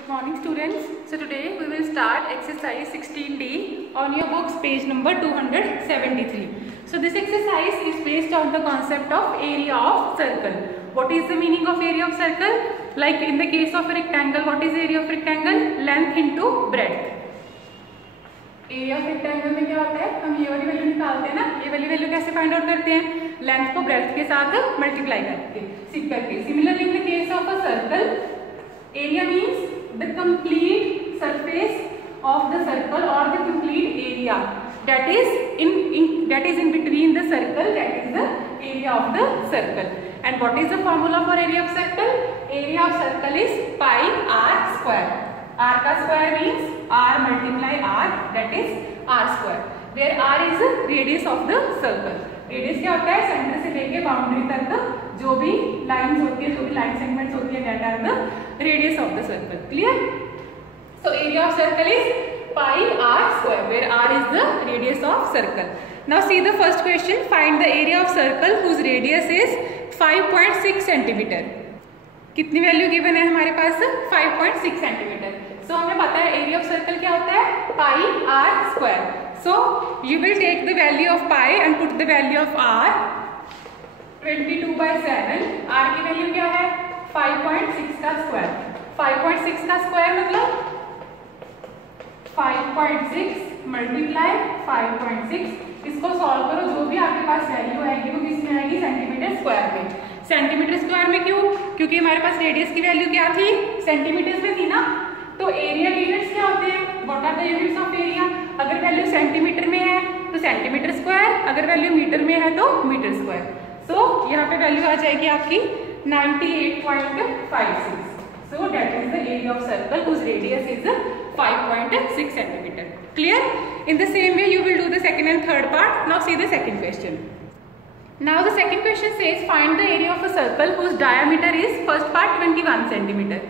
Good morning students. So today we will start exercise 16D on your books page number 273. So this exercise is based on the concept of area of circle. What is the meaning of area of circle? Like in the case of a rectangle, what is the area of rectangle? Length into breadth. Area of rectangle में क्या होता है, हम ये वाली value निकालते हैं ना, ये वाली वैल्यू कैसे फाइंड आउट करते हैं? लेंथ को ब्रेड्थ के साथ मल्टीप्लाई करके। Similarly in the case of a circle, area means the complete surface of the circle और the complete area that is in between the circle, that is the area of the circle. And what is the formula for area of circle? Area of circle is pi r square. R का square means r multiply r, that is r square. Where r is radius of the circle. Radius क्या होता है? Centre से लेके boundary तक जो भी lines होती है, जो भी लाइन सेगमेंट्स होती है, that are the radius of the circle. Clear? So area of circle is pi r square, where r is the radius of circle. Now see the first question. Find the area of circle whose radius is 5.6 centimeter. कितनी value given है हमारे पास? 5.6 centimetre. सो हमें पता है area of circle क्या होता है? Pi r square. So you will take the value of pi and put the value of r. 22/7. R की वैल्यू क्या है? 5.6 का स्क्वायर. 5.6 का स्क्वायर मतलब 5.6 मल्टीप्लाई 5.6. इसको सॉल्व करो, जो भी आपके पास वैल्यू आएगी वो किस में आएगी? सेंटीमीटर स्क्वायर में. सेंटीमीटर स्क्वायर में क्यों? क्योंकि हमारे पास रेडियस की वैल्यू क्या थी? सेंटीमीटर में थी ना. तो एरिया के यूनिट्स क्या होते हैं? What are the units of area? अगर वैल्यू सेंटीमीटर में है तो सेंटीमीटर स्क्वायर, अगर वैल्यू मीटर में है तो मीटर स्क्वायर. सो यहाँ पे वैल्यू आ जाएगी आपकी 98.56. So that is the area of circle whose radius is 5.6 centimeter. Clear? In the same way you will do the second and third part. Now see the second question. Now the second question says find the area of a circle whose diameter is first part 21 centimeter.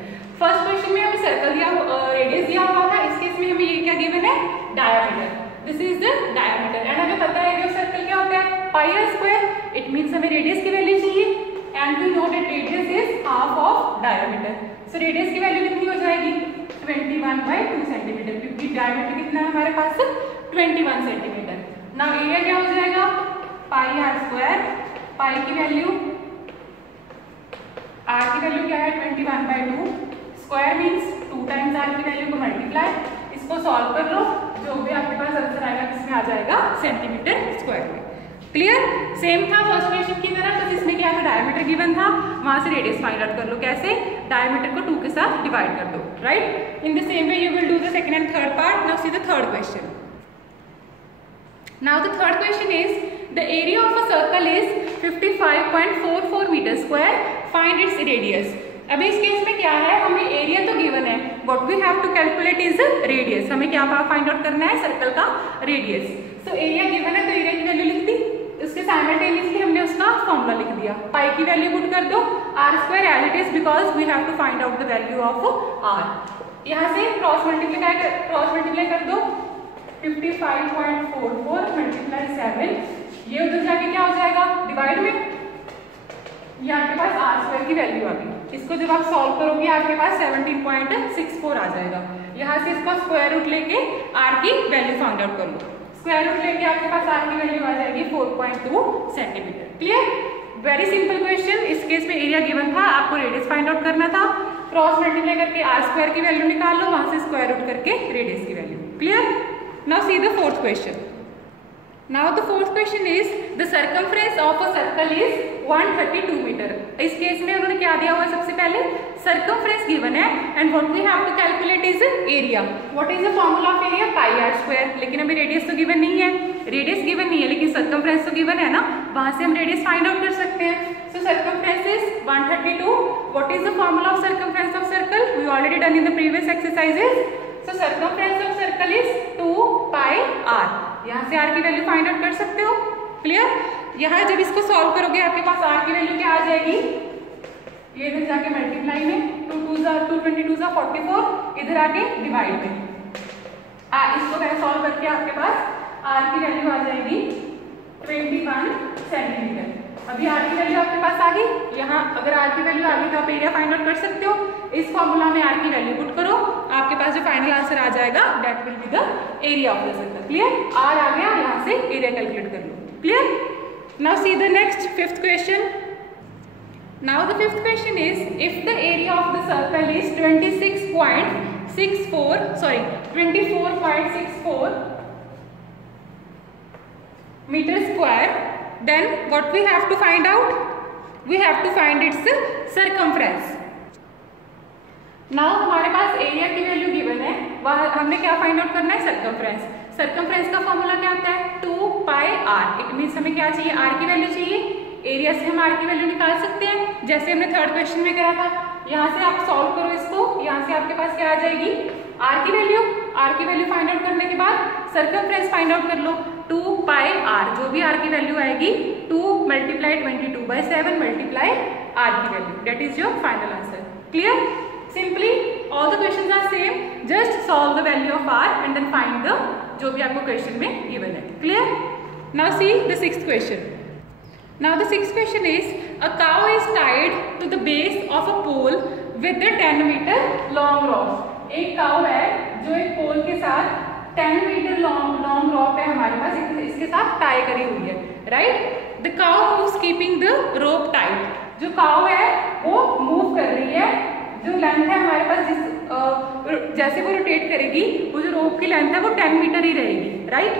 First question में हमें circle दिया, radius दिया हुआ था. इस case में हमें ये क्या गिवन है? Diameter. This is the diameter. And हमें पता है एरिया ऑफ सर्कल क्या होता है? Pi r square. It means हमें रेडियस की वैल्यू चाहिए and we know that radius is half of diameter. So radius की वैल्यू कितनी हो जाएगी? 21/2 सेंटीमीटर, क्योंकि डायमीटर कितना है हमारे पास? 21 सेंटीमीटर. नाउ एरिया क्या हो जाएगा? पाई आर स्क्वायर. पाई की वैल्यू, आर की वैल्यू क्या है? 21/2. स्क्वायर मीन्स 2 टाइम्स आर की वैल्यू को मल्टीप्लाई. इसको सॉल्व कर लो, जो भी आपके पास आंसर आएगा किसमें आ जाएगा? सेंटीमीटर स्क्वायर में. क्लियर? सेम था फर्स्ट क्वेश्चन की तरह, बस इसमें क्या था? डायमीटर गिवन था, वहां से रेडियस फाइंड आउट कर लो. कैसे? डायमीटर को 2 के साथ डिवाइड कर दो. Right? In the same way you will do the second and third part. Now see the third question. Now the third question is the area of a circle is 55.44 meter square. Find its radius. अभी इस case में क्या है? हमें area तो given है, what we have to calculate is radius. हमें क्या फाइंड आउट करना है? सर्कल का रेडियस. सो एरिया गिवन है तो एरिया की वैल्यू लिख दी, उसके साइमल्टेनियसली हमने उसका फॉर्मूला लिख दिया. पाई की वैल्यू पुट कर दो, r square as it is, because we have to find out the value of r. यहाँ से क्रॉस मल्टीप्लाई कर दो. 55.44 मल्टीप्लाई 7. ये उधर जाके क्या हो जाएगा? डिवाइड में. ये आपके पास आर स्क्वायर की वैल्यू आ गई. इसको जब आप सॉल्व करोगे आपके पास 17.64 आ जाएगा. यहाँ से इसका स्क्वायर रूट लेके आर की वैल्यू फाइंड आउट कर लो. स्क्वायर रूट लेके आपके पास आर की वैल्यू आ जाएगी 4.2 centimetre. Clear? Very simple question. इस केस में एरिया गिवन था, आपको रेडियस फाइंड आउट करना था. क्रॉस मल्टीप्लाई करके आर स्क्वायर की वैल्यू निकाल लो, वहां से स्क्वायर रूट करके रेडियस की value. Clear? Now see the fourth question. Now the fourth question is the circumference of a circle is 132 meter. इस केस में उन्होंने क्या दिया हुआ है? सबसे पहले circumference given है and what we have to calculate is area. What is the formula of area? Pi r square. लेकिन हमें रेडियस तो गिवन नहीं है. रेडियस गिवन नहीं है लेकिन circumference तो गिवन है ना, वहां से हम रेडियस फाइंड आउट कर सकते हैं. So circumference is 132. What is the formula of circumference of circle? We already done in the previous exercises. So circumference of circle is 2 pi r. यहाँ से r की वैल्यू फाइंड आउट कर सकते हो. Clear? यहाँ जब इसको सॉल्व करोगे आपके पास r की वैल्यू क्या आ जाएगी? ये इधर जाके मल्टीप्लाई में 222 44, इधर आके डिवाइड में. इसको सॉल्व करके आपके पास r की वैल्यू आ जाएगी 21 सेंटीमीटर. अभी r की वैल्यू आपके पास आ गई. यहाँ अगर r की वैल्यू आ गई तो आप एरिया फाइंड आउट कर सकते हो. इस फॉर्मूला में आर की वैल्यू पुट करो, आपके पास जो फाइनल आंसर आ जाएगा that will be the area of the circle. Clear? R आ गया, यहाँ से एरिया कैलकुलेट कर लो। Clear? Now see the next fifth question. Now the fifth question is if the area of the circle is 24.64 meter square, then what we have to find out? We have to find its circumference. Now हमारे पास area की value given है, वह हमने क्या find out करना है? Circumference. Circumference का formula क्या होता है? 2πr। इट मीन्स हमें क्या चाहिए? आर की वैल्यू चाहिए। एरिया से हम आर की वैल्यू निकाल सकते हैं, जैसे हमने थर्ड क्वेश्चन में करा था। यहाँ से आप सॉल्व करो इसको, यहाँ से आपके पास क्या आ जाएगी? आर की वैल्यू। आर की वैल्यू फाइंड आउट करने के बाद सर्कमफ्रेंस फाइंड आउट कर लो। 2πr, जो भी आर की वैल्यू आएगी 2 मल्टीप्लाई 22/7 मल्टीप्लाई आर की value, that is your final answer. Clear? Simply all the questions are same, just solve the value of r and then find the जो भी आपको question में गिवन है। Clear? Now see the sixth question. Now the sixth question is a cow is tied to the base of a pole with a 10 meter long rope। एक cow है जो एक पोल के साथ 10 मीटर लॉन्ग रॉप है हमारे पास, इसके साथ टाई करी हुई है। Right? The cow moves keeping the rope tight. जो काउ है वो मूव कर रही है, जो लेंथ है हमारे पास जैसे वो रोटेट करेगी वो जो रोप की लेंथ है वो 10 मीटर ही रहेगी। Right?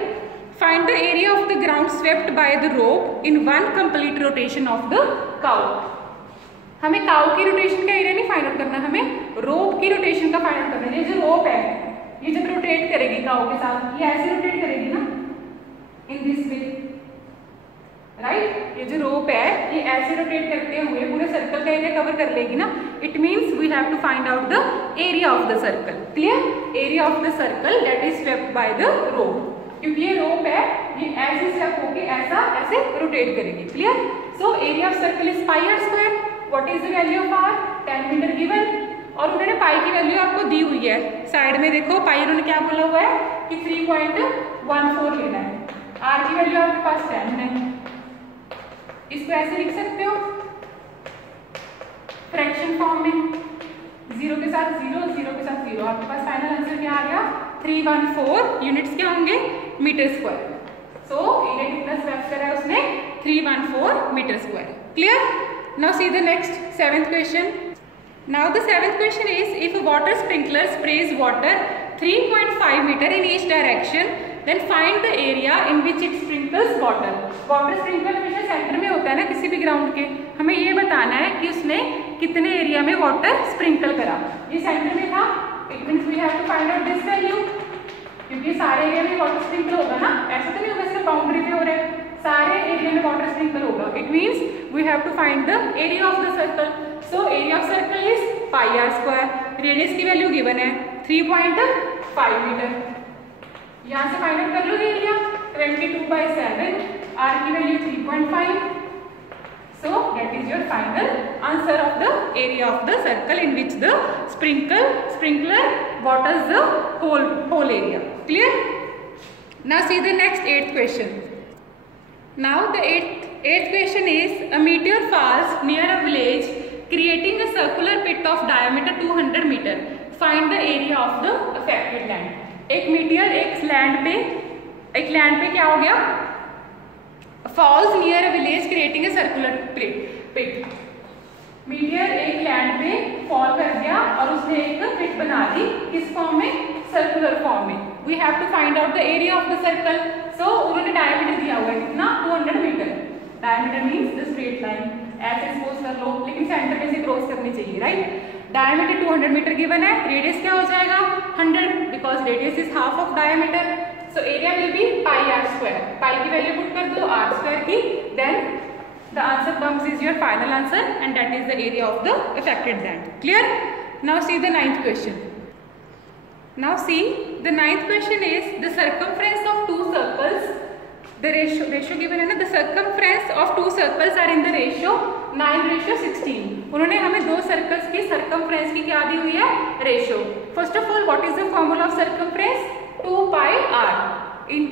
Find the area of the ground swept by the rope in one complete rotation of the cow। हमें काउ की रोटेशन का एरिया नहीं फाइंड आउट करना, हमें रोप की रोटेशन का फाइंड आउट करना है। ये जो रोप है ये जब रोटेट करेगी काउ के साथ, ये ऐसे रोटेट करेगी ना, इन दिस वे। राइट? ये जो रोप है ये ऐसे रोटेट करते हुए पूरे सर्कल का एरिया कवर कर लेगी ना। It means we have to find out the area of the circle. Clear? Area of the circle that is swept by the rope, क्योंकि ये रोप है ये ऐसे स्वेप होके ऐसे रोटेट करेगी। Clear? So area of circle is pi r square. What is the value of r? 10 metre given, और उन्होंने पाई की वैल्यू आपको दी हुई है। साइड में देखो पाई उन्होंने क्या बोला हुआ है कि 3.14 लेना है। आर की वैल्यू आपके पास 10 है, इसको ऐसे लिख सकते हो फ्रैक्शन फॉर्म में, 0 के साथ 0, 0 के साथ 0। आपके पास फाइनल आंसर क्या आ गया? 314 यूनिट्स क्या होंगे? Metre square. सो एरिया कितना स्वेप करा है उसने? 314 metre square. Clear? Now see the next seventh question. Now the seventh question is if water sprinkler sprays water 3.5 metre in each direction then find the area in which it sprinkles water. Water sprinkler हमेशा centre में होता है ना किसी भी ground के, हमें ये बताना है कि उसने कितने एरिया में वाटर स्प्रिंकल करा। ये सेंटर में था, it means we have to find out this value, क्योंकि सारे एरिया में वाटर स्प्रिंकल होगा ना, ऐसा तो नहीं होगा सिर्फ बाउंड्री पे हो रहा है, सारे एरिया में वाटर स्प्रिंकल होगा। It means we have to find the area of the circle. So area of circle is pi r square. Radius की वैल्यू गिवन है 3.5 मीटर। यहाँ से फाइंड आउट कर लो एरिया 22/7, आर की value 3.5। So that is your final answer of the area of the circle in which the sprinkler waters the whole area. Clear? Now see the next 8th question. Now the eighth question is a meteor falls near a village creating a circular pit of diameter 200 meter. Find the area of the affected land. एक meteor एक land पे क्या हो गया? Falls near a village creating a circular pit. Meteor एक land पे fall कर गया और उसने एक पिट बना दी, किस फॉर्म में? सर्कुलर फॉर्म में। We have to find out the area of the circle. So उन्होंने डायमीटर दिया हुआ है कितना? 200 metre. Diameter means the straight line, ऐसे सपोज कर लो, लेकिन सेंटर में से क्रॉस करनी चाहिए। राइट? डायमीटर 200 मीटर गिवन है, रेडियस क्या हो जाएगा? 100, because radius is half of diameter. So area will be pi r square. Pi की वैल्यू पुट कर दो r square की, then the answer comes is your final answer and that is the area of the affected land. Clear? Now see the ninth question. Now see the ninth question is the circumference of two circles. The ratio given है ना, the circumference of two circles are in the ratio 9:16. उन्होंने हमें दो circles की circumference की क्या दी हुई है? Ratio. First of all, what is the formula of circumference? 2πr। इन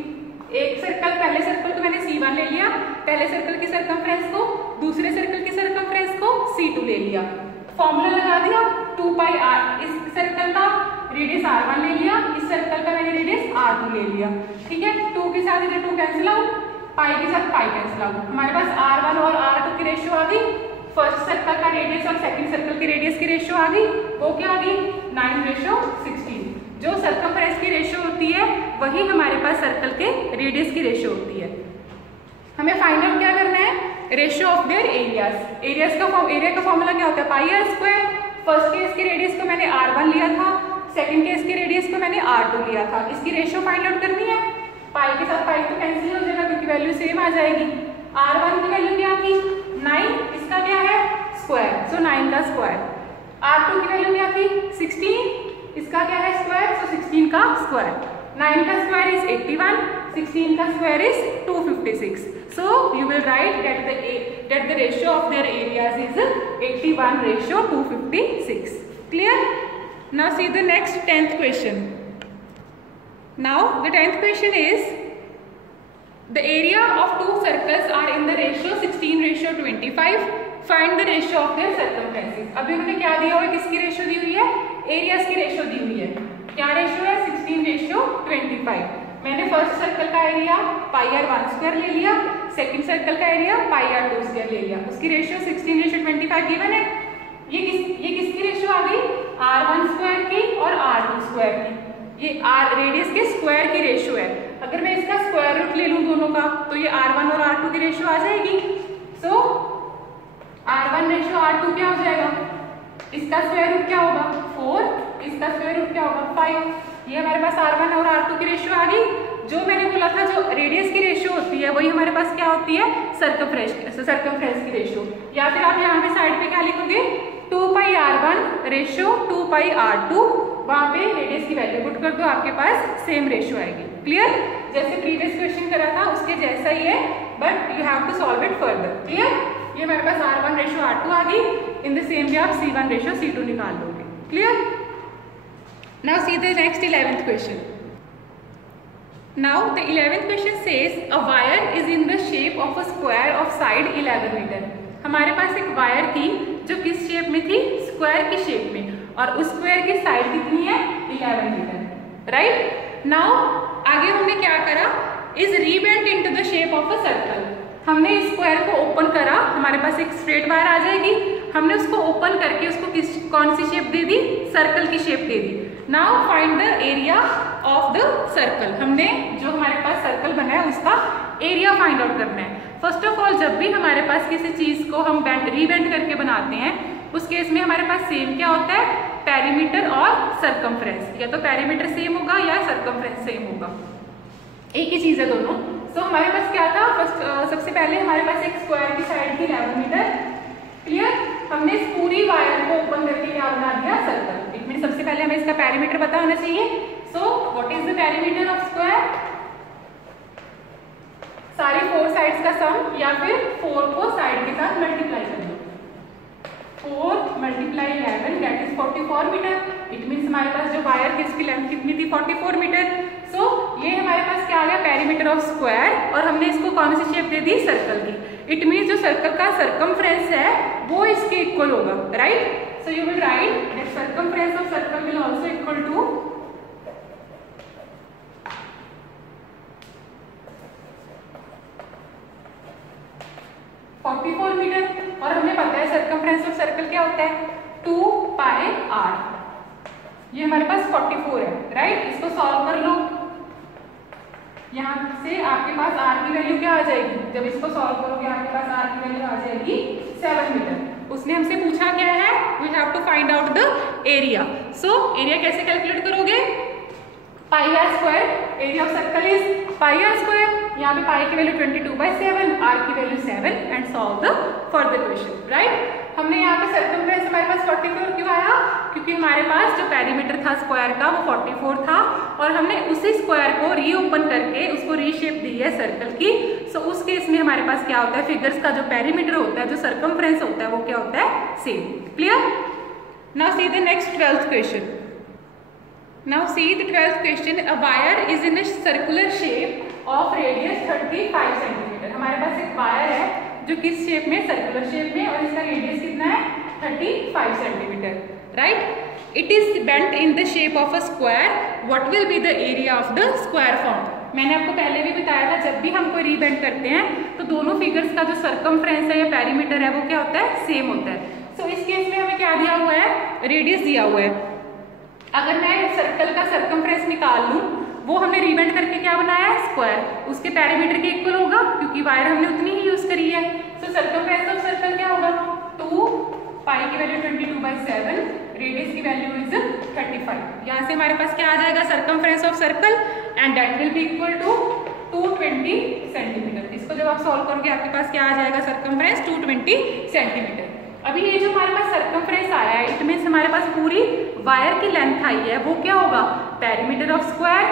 एक सर्कल, पहले सर्कल को मैंने C1 ले लिया, पहले सर्कल की सर्कमफ्रेंस को, दूसरे सर्कल की सर्कमफ्रेंस को C2 ले लिया। फॉर्मूला लगा दिया, 2 पाई आर, इस सर्कल का रेडियस r1 ले लिया, इस सर्कल का मैंने रेडियस r2 ले लिया, ठीक है। 2 के साथ इधर 2 कैंसिल आउट, पाई के साथ पाई कैंसिल आउट, हमारे पास r1 और r2 की रेशियो आ गई। फर्स्ट सर्कल का रेडियस और सेकंड सर्कल के रेडियस की रेशियो आ गई, वो क्या आ गई 9:16। जो सर्कमफ्रेंस की रेशियो होती है वही हमारे पास सर्कल के रेडियस की रेशियो होती है। हमें फाइंड आउट क्या करना है, ratio of their areas. Area का फॉर्मूला क्या होता है, pi r square. First case के रेडियस को मैंने r1 लिया था, सेकंड केस के रेडियस को मैंने r2 लिया था। इसकी रेशियो फाइंड आउट करनी है, पाई के साथ पाई तो कैंसिल हो जाएगा क्योंकि वैल्यू सेम आ जाएगी। r1 की वैल्यू क्या थी 9, इसका क्या है स्क्वायर, सो 9 का स्क्वायर। r2 की वैल्यू क्या थी 16, इसका क्या है स्क्वायर, सो 16 का स्क्वायर। 9 का स्क्वायर इज 81, 16 का square is 256. So you will write that the ratio of their areas is 81:256. Clear? Now see the next 10th question. Now the 10th question is the area of two circles are in the ratio 16:25. Find the ratio of their circumferences. अभी उन्होंने क्या दिया हुआ है, किसकी ratio दी हुई है, areas की रेशियो दी हुई है। क्या रेशियो है 16:25। मैंने फर्स्ट सर्कल का एरिया पाई आर 1 स्क्वायर ले लिया, सेकंड सर्कल का एरिया पाई आर 2 स्क्वायर ले लिया, उसकी रेशियो 16:25 गिवन है। ये किसकी रेशियो आ गई, r1 स्क्वायर की और r2 स्क्वायर की। ये r रेडियस के स्क्वायर की रेशियो है। अगर मैं इसका स्क्वायर रूट ले लूं दोनों का तो ये r1 और r2 की रेशियो आ जाएगी। सो r1 रेशियो r2 क्या हो जाएगा, इसका स्क्वायर रूट क्या होगा 4, इसका स्क्वायर रूट क्या होगा 5। ये हमारे पास r1 और r2 की रेशियो आ गई। जो मैंने बोला था जो रेडियस की रेशियो होती है वही हमारे पास क्या होती है सर्कमफ्रेंस की रेशियो। या फिर आप यहाँ पे साइड पे क्या लिखोगे 2 पाई r1 रेशियो 2 पाई r2, वहां पे रेडियस की वैल्यू पुट कर दो, आपके पास सेम रेशियो आएगी। क्लियर? जैसे प्रीवियस क्वेश्चन करा था उसके जैसा ही है, but you have to solve it further. Clear? ये हमारे पास r1 रेशियो r2 आ गई। इन द सेम वे आप c1 रेशियो c2 निकाल लोगे। Clear? Now see the next 11th question. Now the 11th question says a wire is in the shape of a square of side 11 meter. हमारे पास एक wire थी जो किस शेप में थी, स्क्वायर की शेप में, और उस स्क्वायर की साइड कितनी है 11 मीटर। राइट? नाउ आगे हमने क्या करा, is rebent into the shape of a circle. हमने इस स्क्वायर को ओपन करा, हमारे पास एक स्ट्रेट वायर आ जाएगी। हमने उसको ओपन करके उसको कौन सी शेप दे दी, सर्कल की शेप दे दी। Now find the area of the circle. हमने जो हमारे पास सर्कल बना है उसका एरिया फाइंड आउट करना है। फर्स्ट ऑफ ऑल जब भी हमारे पास किसी चीज को हम रीबेंड करके बनाते हैं उस केस में हमारे पास सेम क्या होता है, पेरीमीटर और सरकमफ्रेंस। या तो पेरीमीटर सेम होगा या सरकमफ्रेंस सेम होगा, एक ही चीज है दोनों। सो हमारे पास क्या था, सबसे पहले हमारे पास एक स्क्वायर की साइड थी 11 मीटर। क्लियर? हमने इस पूरी वायर को ओपन करके क्या बना दिया, सर्कल। एक मिनट, सबसे पहले हमें इसका पेरीमीटर पता होना चाहिए। So what is the perimeter of square, सारी 4 साइड्स का सम, या फिर 4 को साइड के साथ मल्टीप्लाई कर दो। 4 × 11 that is 44 metre. It means हमारे पास जो वायर थी इसकी लेंथ कितनी थी 44 मीटर। सो ये हमारे पास क्या आ गया, पेरीमीटर ऑफ स्क्वायर, और हमने इसको कौन सी शेप दे दी, सर्कल की। इट मीन्स जो सर्कल का सरकमफ्रेंस है वो इसके इक्वल होगा। Right? So you will write that circumference of circle will also equal to 44 metre. और हमें पता है सरकमफ्रेंस ऑफ सर्कल क्या होता है 2 पाई r। ये हमारे पास 44 है। राइट? इसको सॉल्व कर लो, यहाँ से आपके पास r की वैल्यू क्या आ जाएगी, जब इसको सॉल्व करोगे आपके पास r की वैल्यू आ जाएगी 7 मीटर। उसने हमसे पूछा क्या है, we have to find out the area. So area कैसे कैलकुलेट करोगे, pi r square, area of circle is pi r square. यहाँ पे पाई की वैल्यू 22/7, r की value 7, and solve the further question. Right? हमने यहाँ पे सर्कमफ्रेंस हमारे पास 44 क्यों आया, क्योंकि हमारे पास जो पेरीमीटर था स्क्वायर का वो 44 था, और हमने उसी स्क्वायर को रीओपन करके उसको रीशेप दी है सर्कल की। सो उस केस में हमारे पास क्या होता है, फिगर्स का जो पेरीमीटर होता है, जो सर्कमफ्रेंस होता है, वो क्या होता है, same. Clear? Now see the next 12th question. Now see the 12th question. A wire is in a circular shape of radius 35 cm. हमारे पास एक वायर है जो किस शेप में, सर्कुलर शेप में, और इसका रेडियस कितना है 35 centimetre. Right. It is bent in the shape of a square, what will be the area of the square form. मैंने आपको पहले भी बताया था, जब भी हम कोई रीबेंड करते हैं तो दोनों फिगर्स का जो सर्कमफ्रेंस है या पेरीमीटर है वो क्या होता है, सेम होता है। सो इस केस में हमें क्या दिया हुआ है, रेडियस दिया हुआ है। अगर मैं सर्कल का सर्कमफ्रेंस निकाल लूं, वो हमने रीबेंड करके क्या बनाया है, स्क्वायर, उसके पेरीमीटर के इक्वल होगा क्योंकि वायर हमने उतनी ही यूज करी है। सो सर्कमफ्रेंस ऑफ सर्कल क्या होगा, 2 पाई की वैल्यू 22/7, रेडियस की वैल्यू इज 35। यहाँ से हमारे पास क्या आ जाएगा, circumference of circle, and that will be equal to 220 centimetre. इसको जब आप सॉल्व करोगे आपके पास क्या आ जाएगा, सर्कमफ्रेंस 220 सेंटीमीटर। अभी ये जो हमारे पास सर्कमफ्रेंस आया है, इट मीन्स हमारे पास पूरी वायर की लेंथ आई है, वो क्या होगा, पेरीमीटर ऑफ स्क्वायर,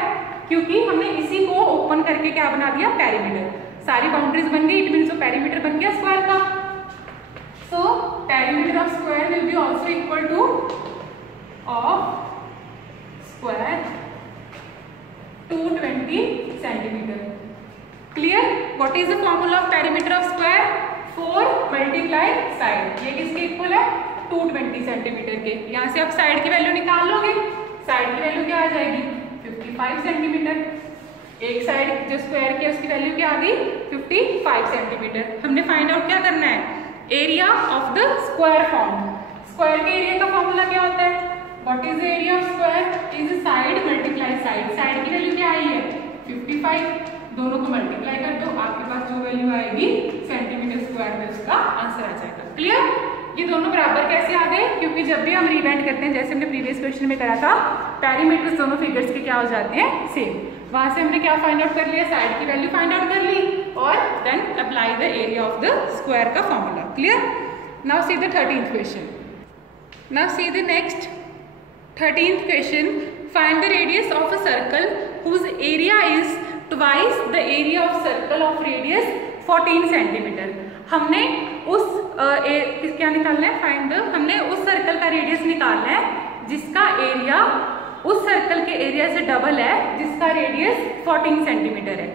क्योंकि हमने इसी को ओपन करके क्या बना दिया, पेरीमीटर। सारी बाउंड्रीज बन गई, इट मीन्स जो पेरीमीटर बन गया स्क्वायर का। So perimeter of square will be also equal two of square 220 centimetre. Clear. What is the formula of perimeter of square, 4 multiply side. ये किसके इक्वल है, 220 सेंटीमीटर के। यहाँ से आप साइड की वैल्यू निकाल लोगे, साइड की वैल्यू क्या आ जाएगी, 55 सेंटीमीटर। एक साइड जो स्क्वायर की है उसकी वैल्यू क्या आ गई, 55 सेंटीमीटर। हमने फाइंड आउट क्या करना है, area of the square form. Square के एरिया का फॉर्मूला क्या होता है, what is the area of square, is side multiply side. Side की वैल्यू क्या आई है, 55, दोनों को मल्टीप्लाई कर दो, आपके पास जो वैल्यू आएगी सेंटीमीटर स्क्वायर में उसका आंसर आ जाएगा। क्लियर। ये दोनों बराबर कैसे आ गए, क्योंकि जब भी हम रीबेंड करते हैं, जैसे हमने प्रीवियस क्वेश्चन में करा था, पेरीमीटर्स दोनों फिगर्स के क्या हो जाते हैं, सेम। वहां से हमने क्या फाइंड आउट कर लिया, साइड की वैल्यू फाइंड आउट कर ली, और then apply the area of the square का formula. Clear. Now see the 13th question. Now see the next 13th question. Find the radius of a circle whose area is twice the area of circle of radius 14 centimetre. हमने उस क्या निकालना है, find the, हमने उस circle का radius निकालना है जिसका एरिया उस सर्कल के एरिया से डबल है, जिसका रेडियस 14 सेंटीमीटर है।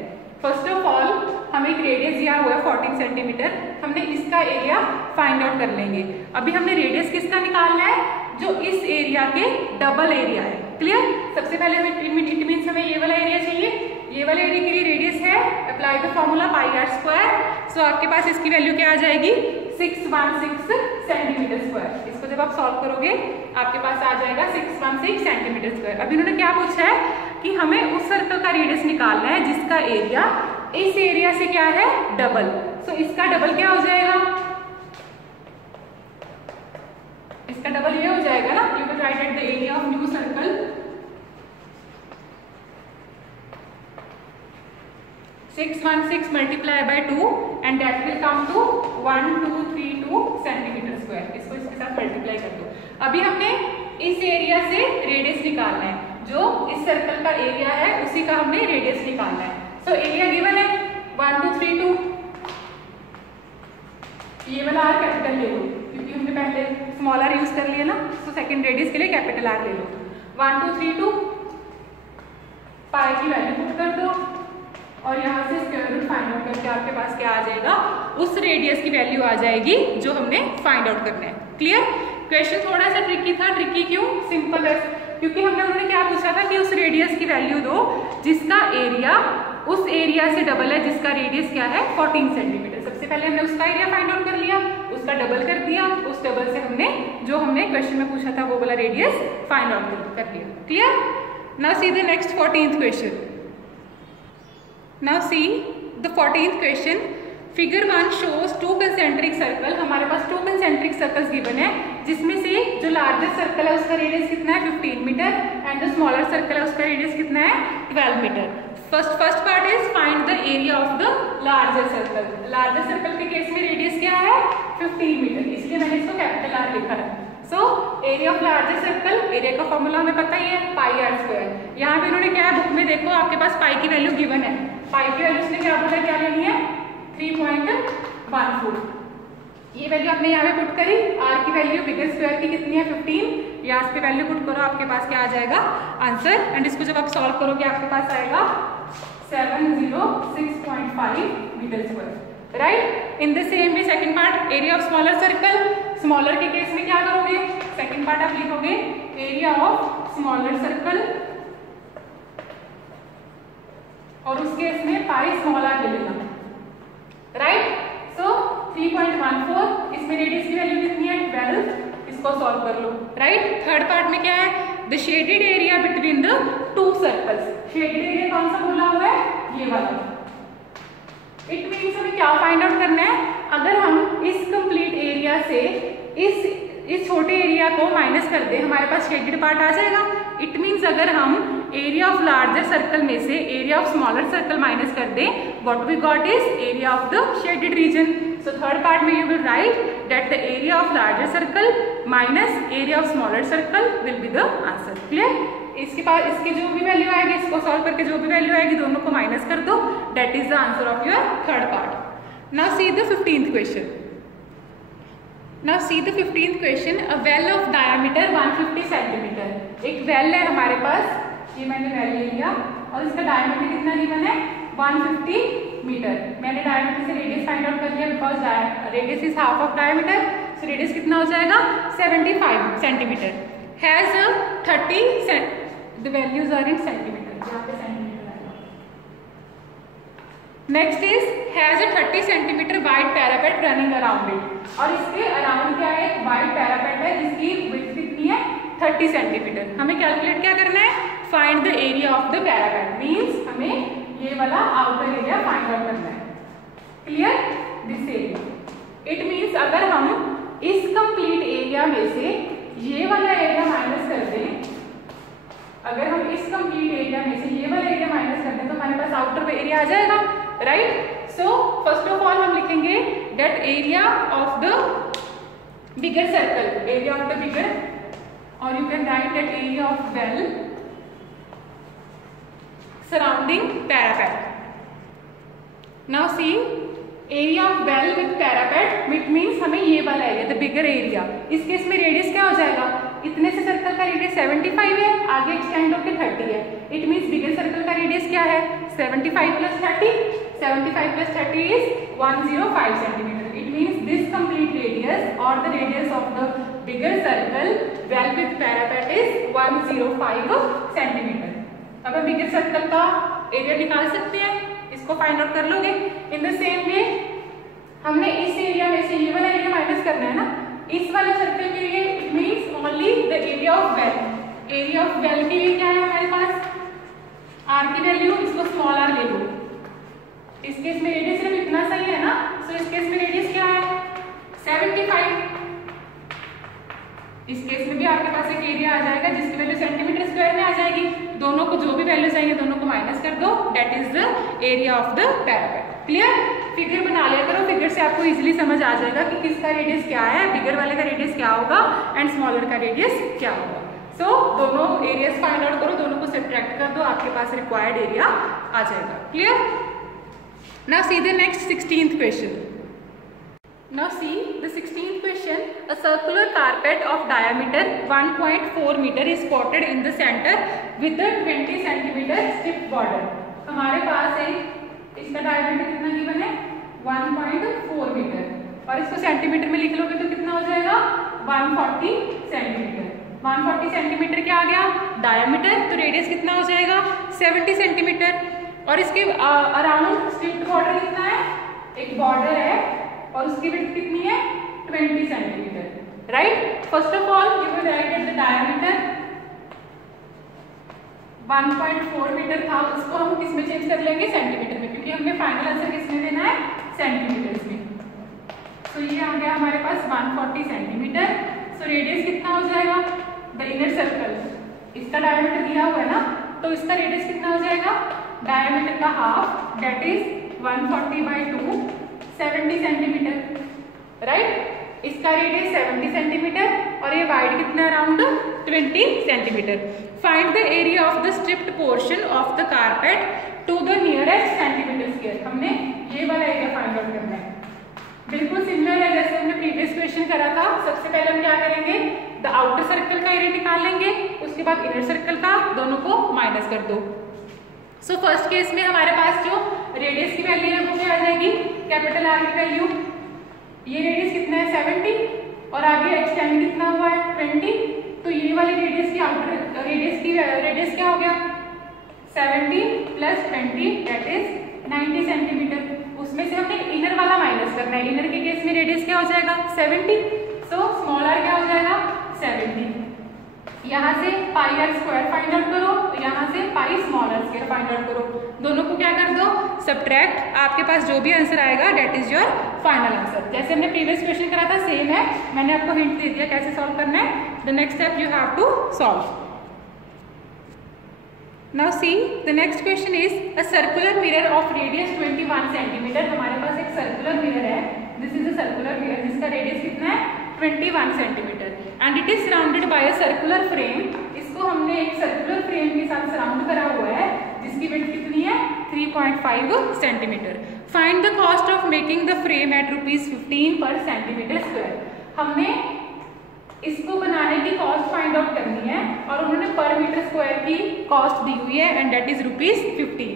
फर्स्ट ऑफ ऑल हमें एक रेडियस दिया हुआ है 14 सेंटीमीटर, हमने इसका एरिया फाइंड आउट कर लेंगे। अभी हमने रेडियस किसका निकालना है, जो इस एरिया के डबल एरिया है। क्लियर। सबसे पहले हमें इट मीन्स हमें ये वाला एरिया चाहिए, ये वाले एरिया के लिए रेडियस है, apply the formula pi r square. So आपके पास इसकी वैल्यू क्या आ जाएगी, 616 सेंटीमीटर स्क्वायर। इसको जब आप सॉल्व करोगे आपके पास आ जाएगा 616 सेंटीमीटर स्क्वायर। अभी उन्होंने क्या पूछा है कि हमें उस सर्कल का रेडियस निकालना है जिसका एरिया इस एरिया से क्या है, डबल। सो इसका डबल क्या हो जाएगा, इसका डबल ये हो जाएगा ना, you can write at the area of new circle 616 multiply by 2 and that will come to 1232 centimetre square. इसको इसके साथ मल्टीप्लाई कर दो। अभी हमने इस एरिया से रेडियस निकालना है, जो इस सर्कल का एरिया है उसी का हमने रेडियस निकालना है। सो एरिया गिवन है 1232, ये वाला आर कैपिटल ले लो क्योंकि हमने पहले स्मॉल आर यूज कर लिया ना, तो सेकंड रेडियस के लिए कैपिटल आर ले लो। 1232 पाई की वैल्यू पुट कर दो और यहाँ से स्क्वायर रूट फाइंड आउट करके आपके पास क्या आ जाएगा, उस रेडियस की वैल्यू आ जाएगी जो हमने फाइंड आउट करना है। क्लियर। क्वेश्चन थोड़ा सा ट्रिकी था। ट्रिकी क्यों, सिंपल है, क्योंकि उन्होंने क्या पूछा था कि उस रेडियस की वैल्यू दो जिसका एरिया उस एरिया से डबल है, जिसका रेडियस क्या है 14 सेंटीमीटर। सबसे पहले हमने उसका एरिया फाइंड आउट कर लिया, उसका डबल कर दिया, उस डबल से हमने जो हमने क्वेश्चन में पूछा था वो वाला रेडियस फाइंड आउट कर लिया। Clear. Now see the next 14th question. Now see the 14th question. Figure 1 shows two concentric circle. हमारे पास two concentric circles given है, जिसमें से जो larger circle है उसका रेडियस कितना है 15 metre and the smaller circle है उसका रेडियस कितना है 12 metre. First part is find the area of the larger circle. Larger circle के केस में रेडियस क्या है 15 मीटर, इसलिए मैंने इसको कैपिटल R लिखा है। सो area of larger circle, area का फॉर्मूला हमें पता ही है पाई आर स्क्वायर। यहाँ पे इन्होंने क्या है, बुक में देखो आपके पास पाई की वैल्यू गिवन है, पाई की वैल्यू उसने क्या बोला, क्या लेनी है 3.14। ये वैल्यू आपने यहाँ पे पुट करी, आर की वैल्यू बिगर स्क्वायर की कितनी है 15, यहाँ पे वैल्यू पुट करो आपके पास क्या आ जाएगा आंसर, एंड इसको जब आप सॉल्व करोगे आपके पास आएगा 706.5 metre square. Right. In the same way second part, area of smaller circle, smaller के केस में क्या करोगे सेकंड पार्ट आप लिखोगे एरिया ऑफ स्मॉलर सर्कल, और उसके इसमें पाई स्मॉल आर ले लेना, राइट। सो 3.14, इसमें रेडियस की वैल्यू कितनी है 12, इसको सॉल्व कर लो, राइट। थर्ड पार्ट में क्या है, the shaded area between the two circles. Shaded area कौन सा बोला हुआ है, ये वाला। इट मीन्स हमें क्या फाइंड आउट करना है, अगर हम इस कंप्लीट एरिया से इस छोटे एरिया को माइनस कर दे, हमारे पास शेडेड पार्ट आ जाएगा। इट मीन्स अगर हम एरिया ऑफ लार्जर सर्कल में से area of smaller circle minus कर दे, what we got is area of the shaded region. So third part में you will write that the area of larger circle minus area of smaller circle will be the answer. Clear. इसके पास इसकी जो भी value आएगी, इसको solve करके जो भी वैल्यू आएगी दोनों को माइनस कर दो, that is the answer of your third part. Now see the 15th question. Now see the 15th question. A well of diameter 150 cm. एक वेल है हमारे पास, ये मैंने वेल ले लिया और इसका डायमीटर कितना गिवन है 150 मीटर। मैंने डायमीटर से रेडियस फाइंड आउट कर लिया, because radius is half of diameter, so radius कितना हो जाएगा 75 centimetre. Has 30 the values are in centimetre, यहाँ पे सेंटीमीटर आएगा। Next is has 30 centimetre wide parapet running around it, और इसके अराउंड क्या है, वाइड पैरापेट है जिसकी विड्थ कितनी है 30 सेंटीमीटर। हमें कैलकुलेट क्या करना है, find the area of the parapet, means हमें ये वाला आउटर एरिया फाइंड आउट करना है। Clear, this area. It means अगर हम इस कंप्लीट एरिया में से ये वाला एरिया माइनस कर दें, अगर हम इस कंप्लीट एरिया में से ये वाला एरिया माइनस कर दें तो हमारे पास आउटर एरिया आ जाएगा, right. So first of all हम लिखेंगे that area of the bigger circle, area of the bigger, or you can write that area of well surrounding parapet. Now see area of well with parapet, which means हमें ये वाला area the bigger area, इस case में radius क्या हो जाएगा, इतने से सर्कल का रेडियस 75 है, आगे एक्सटेंड होकर 30 है। इट मीन्स बिगर सर्कल का रेडियस क्या है 75 plus 30, 75 plus 30 is 105 centimeter. It means this complete radius or the radius of the bigger circle well with parapet is 105 centimeter. अब हम बिगर सर्कल का एरिया निकाल सकते हैं, इसको फाइंड आउट कर लोगे। इन द सेम वे हमने इस एरिया में से ये वाला एरिया माइनस करना है ना, इस वाले सर्कल के लिए it means only the area of well. Area of well के लिए क्या है हमारे पास, आर की वैल्यू, इसको स्मॉल आर ले लो। इस केस में रेडियस सिर्फ इतना सही है ना, सो इस केस में रेडियस क्या है 75। इस केस में भी आपके पास एक एरिया आ जाएगा जिसकी वैल्यू सेंटीमीटर स्क्वायर में आ जाएगी। दोनों को जो भी वैल्यूज आएंगे दोनों को माइनस कर दो, that is the area of the parapet. Clear. Figure बना लिया करो, फिगर से आपको इजीली समझ आ जाएगा कि किसका रेडियस क्या है, बिगर वाले का रेडियस क्या होगा एंड स्मॉलर का रेडियस क्या होगा। सो दोनों एरियाज फाइंड आउट करो, दोनों को सब्ट्रैक्ट कर दो, आपके पास रिक्वायर्ड एरिया आ जाएगा। Clear. Now see the next 16th question. Now see the 16th question. A circular carpet of diameter 1.4 meter is spotted in the center with a 20 centimeter strip border. हमारे पास एक इसका diameter कितना given है 1.4 metre, और इसको centimetre में लिख लोगे तो कितना हो जाएगा 140 सेंटीमीटर। 140 सेंटीमीटर क्या आ गया डायमीटर, तो रेडियस कितना हो जाएगा 70 सेंटीमीटर। और इसके अराउंड स्ट्रिप्ड बॉर्डर कितना है, एक बॉर्डर है और उसकी विड्थ कितनी है 20 centimetre, right. First of all you will write that the diameter 1.4 metre था, उसको हम किस में चेंज कर लेंगे सेंटीमीटर में, क्योंकि हमें फाइनल आंसर किस में देना है सेंटीमीटर में। तो ये आ गया हमारे पास 140 सेंटीमीटर। सो रेडियस कितना हो जाएगा, द इनर सर्कल, इसका डायमीटर दिया हुआ है ना, तो इसका रेडियस कितना हो जाएगा डायमीटर का half, that is 140/2, 70 centimetre, right. इसका रेडियस 70 सेंटीमीटर और ये वाइड कितना around 20 centimetre. Find the area of the striped portion of the carpet to the nearest centimetre square. हमने ये वाला एरिया फाइंड आउट करना है, बिल्कुल सिमिलर है जैसे हमने प्रीवियस क्वेश्चन करा था। सबसे पहले हम क्या करेंगे, द आउटर सर्कल का एरिया निकाल लेंगे, उसके बाद इनर सर्कल का, दोनों को माइनस कर दो। सो फर्स्ट केस में हमारे पास जो रेडियस की वैल्यू है वो क्या आ जाएगी कैपिटल आर की वैल्यू, ये रेडियस कितना है 70, और आगे एक्सटेंड कितना हुआ है 20, तो ये वाली रेडियस की आउटर रेडियस क्या हो गया 70 प्लस 20 दैट इज 90 सेंटीमीटर। उसमें से हमने इनर वाला माइनस करना है। इनर के केस में रेडियस क्या हो जाएगा 70, सो स्मॉल आर क्या हो जाएगा 70। यहाँ से pi r square find out करो, तो यहाँ से pi small r square find out करो, दोनों को क्या कर दो सब्ट्रैक्ट, आपके पास जो भी आंसर आएगा that is your final answer. जैसे हमने प्रीवियस क्वेश्चन करा था सेम है, मैंने आपको हिंट दे दिया कैसे सॉल्व करना है। The next step you have to solve. Now see the next question is a circular mirror of radius 21 centimeter। हमारे पास एक सर्कुलर मिरर है, this is a circular mirror जिसका रेडियस कितना है 21 centimetre and it is surrounded by a circular frame. इसको हमने एक सर्कुलर फ्रेम के साथ सराउंड करा हुआ है जिसकी विड्थ कितनी है 3.5 centimetre. Find the cost of making the frame eight ₹15 पर सेंटीमीटर स्क्वायर। हमने इसको बनाने की कॉस्ट फाइंड आउट करनी है और उन्होंने पर मीटर स्क्वायर की कॉस्ट दी हुई है and that is ₹15।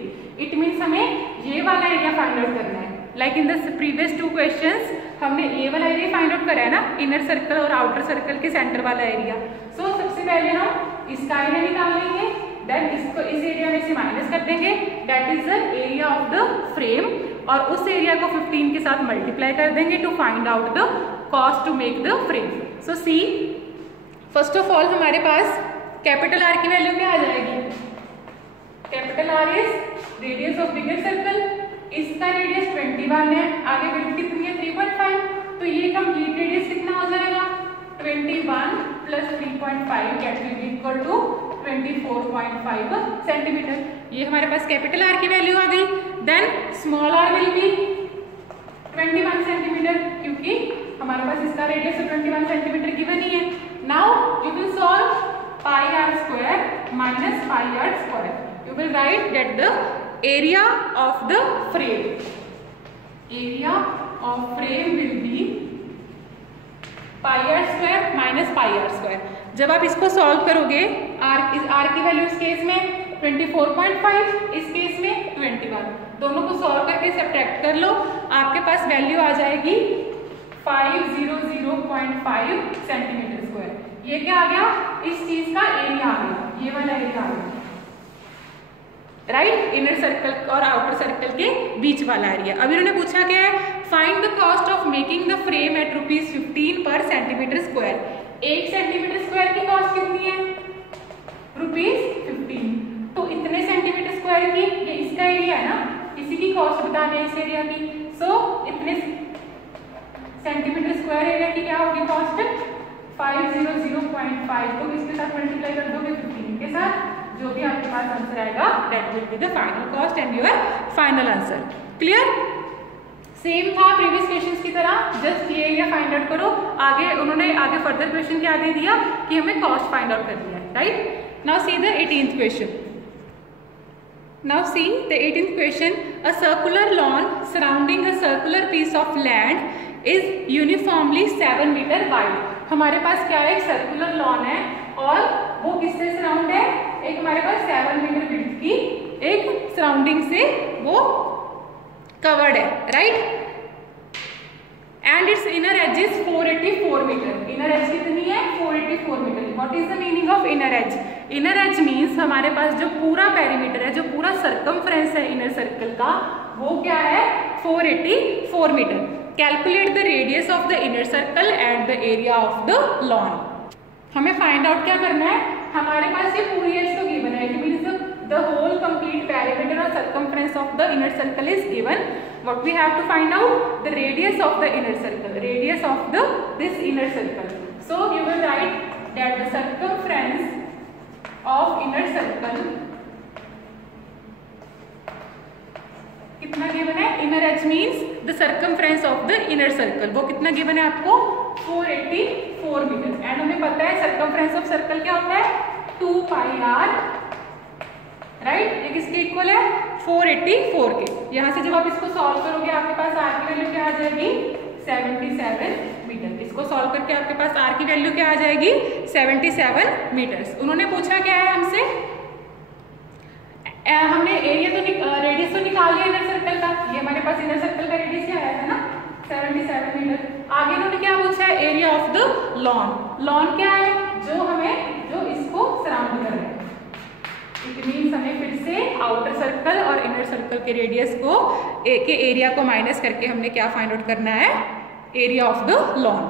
It means हमें ये वाला एरिया फाइंड आउट करना है। Like in the previous 2 questions हमने ये वाला एरिया फाइंड आउट करा है ना, इनर सर्कल और आउटर सर्कल के सेंटर वाला एरिया। सो सबसे पहले हम इसका एरिया निकाल लेंगे, देन इसको इस एरिया में से माइनस कर देंगे, that is the area of the frame, और उस एरिया को 15 के साथ मल्टीप्लाई कर देंगे to find out the cost to make the frame. So see first of all हमारे पास कैपिटल आर की वैल्यू क्या आ जाएगी, capital R is radius of bigger circle, इसका रेडियस 21 है, आगे विड्थ कितनी है 3.5, तो ये कंप्लीट रेडियस कितना हो जाएगा 21 plus 3.5 that will be equal to 24.5 centimetre. ये हमारे पास कैपिटल आर की वैल्यू आ गई। Then small r will be 21 centimetre, क्योंकि हमारे पास इसका रेडियस 21 सेंटीमीटर गिवन ही है। Now you will solve pi r square minus pi r square. You will write that the area of the frame, area of frame will be pi r square minus pi r square. जब आप इसको solve करोगे are की value इस case में 24.5, इस case में 21, दोनों को सॉल्व करके सब्ट्रैक्ट कर लो, आपके पास वैल्यू आ जाएगी 500.5 सेंटीमीटर स्क्वायर। ये क्या आ गया, इस चीज का एरिया आ गया, ये वाला एरिया आ गया, राइट, इनर सर्कल और आउटर सर्कल के बीच वाला एरिया। अब इन्होंने पूछा क्या है, find the cost of making the frame eight ₹15 पर सेंटीमीटर स्क्वायर। 1 सेंटीमीटर स्क्वायर की कॉस्ट कितनी है ₹15, तो इतने सेंटीमीटर स्क्वायर की, ये इसका एरिया है ना, इसी की कॉस्ट बतानी है इस एरिया की। सो इतने सेंटीमीटर स्क्वायर एरिया की क्या होगी कॉस्ट, 500.5 को इसके साथ मल्टीप्लाई कर दोगे 15 के साथ, जो भी आपके पास आंसर आएगा that will be the final cost and your final answer. Clear, same था प्रीवियस क्वेश्चंस की तरह, जस्ट ये एरिया फाइंड आउट करो। आगे उन्होंने आगे फर्दर क्वेश्चन क्या दे दिया कि हमें कॉस्ट फाइंड आउट करनी है, right. Now see the 18th question. Now see the 18th question. A circular lawn surrounding a circular piece of land is uniformly 7 meter wide. हमारे पास क्या है, सर्कुलर लॉन है और वो किससे सराउंड है, एक हमारे पास 7 मीटर विड्थ की एक सराउंडिंग से वो कवर्ड है, right. And it's inner edge is 484 metre. Inner edge कितनी है 484 metre. What is the meaning of inner edge, inner edge means हमारे पास जो पूरा पेरीमीटर है, जो पूरा सर्कमफ्रेंस है इनर सर्कल का, वो क्या है 484 metre. Calculate the radius of the inner circle and the area of the lawn. हमें फाइंड आउट क्या करना है, हमारे पास ये पूरी एज तो गिवन है, it means the whole complete perimeter or circumference of the inner circle is given. What we have to find out, the radius of the inner circle, radius of the this inner circle. So you will write that the circumference of inner circle कितना given है, inner edge means the circumference of the inner circle, वो कितना given है आपको 484 metre. And हमें पता है circumference of circle क्या होता है 2 पाई r, राइट। ये किसके इक्वल है 484 के। यहाँ से जब आप इसको सॉल्व करोगे आपके पास आर की वैल्यू क्या आ जाएगी 77 मीटर। इसको सॉल्व करके आपके पास आर की वैल्यू क्या आ जाएगी 77 मीटर्स। उन्होंने पूछा क्या है हमसे, हमने एरिया तो रेडियस तो निकाल लिया इनर सर्कल का, ये हमारे पास इनर सर्कल का रेडियस क्या आया था ना 77 मीटर। आगे इन्होंने क्या पूछा है, area of the lawn. Lawn क्या है, जो इसको सराउंड कर रहे हैं। इट मीन्स हमें फिर से आउटर सर्कल और इनर सर्कल के रेडियस के एरिया को माइनस करके हमने क्या फाइंड आउट करना है, area of the lawn.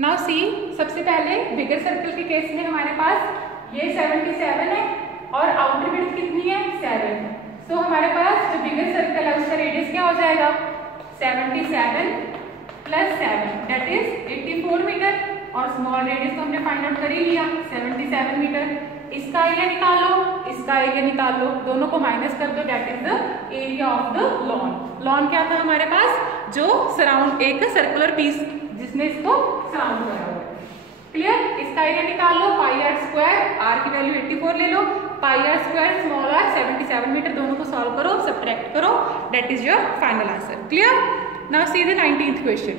Now see, सबसे पहले बिगर सर्कल के केस में हमारे पास ये 77 है और आउटर विड्थ कितनी है, 7। सो हमारे पास जो बिगर सर्कल है उसका रेडियस क्या हो जाएगा, 77 + 7 दैट इज 84 मीटर। और स्मॉल रेडियस तो हमने फाइंड आउट कर ही लिया, 77 मीटर। इसका एरिया निकालो, इसका एरिया निकाल लो, दोनों को माइनस कर दो, that is the area of the lawn. Lawn क्या था हमारे पास, जो सराउंड एक सर्कुलर पीस जिसने इसको सराउंड करा हुआ है। क्लियर, इसका एरिया निकाल लो, πr², r की वैल्यू 84 ले लो, πr² स्मॉल r 77 मीटर, दोनों को सॉल्व करो, सब्ट्रैक्ट करो, that is your final answer. Clear. Now see the 19th question.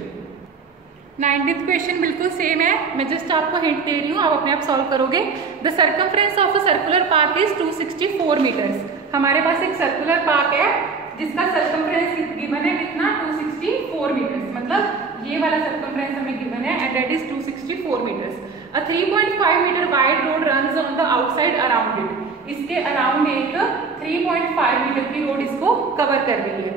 19th question बिल्कुल सेम है, मैं जस्ट आपको हिंट दे रही हूँ, आप अपने आप सॉल्व करोगे। The circumference of a circular park is 264 metres. हमारे पास एक सर्कुलर पार्क है जिसका सर्कमफ्रेंस गिवन है कितना, 264 मीटर्स। मतलब ये वाला सर्कमफ्रेंस हमें गिवन है and that is 264 metres. A 3.5 metre wide road runs on the outside around it. इसके अराउंड एक 3.5 मीटर की रोड इसको कवर कर रही है।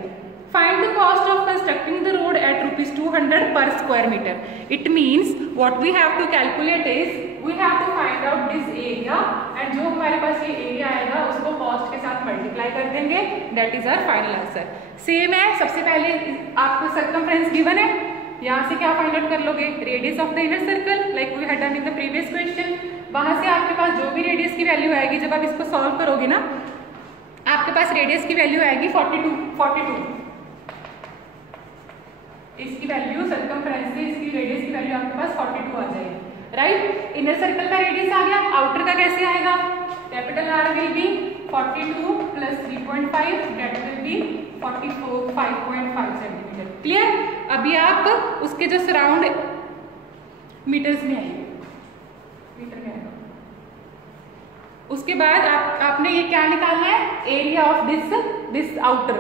Find the cost of constructing the road at ₹200 per square meter. It means what we have to calculate is we have to find out this area and जो हमारे पास ये area आएगा उसको कॉस्ट के साथ मल्टीप्लाई कर देंगे, that is our final answer. Same है, सबसे पहले आपको सर्कमफ्रेंस गिवन है, यहाँ से क्या फाइंड आउट कर लोगे, radius of the inner circle like we had done in the previous question. वहां से आपके पास जो भी रेडियस की वैल्यू आएगी, जब आप इसको सॉल्व करोगे ना, आपके पास रेडियस की वैल्यू आएगी 42। इसकी वैल्यू सर्कमफ्रेंस से इसकी रेडियस की वैल्यू आपके पास 42 आ जाएगी, राइट। इनर सर्कल का रेडियस आ गया, आउटर का कैसे आएगा, capital R will be 42 + 3.5 that will B 5.5 centimetre. Clear. अभी आप उसके जो सराउंड मीटर्स में आएंगे, मीटर में आएगा। उसके बाद आपने ये क्या निकालना है, area of this outer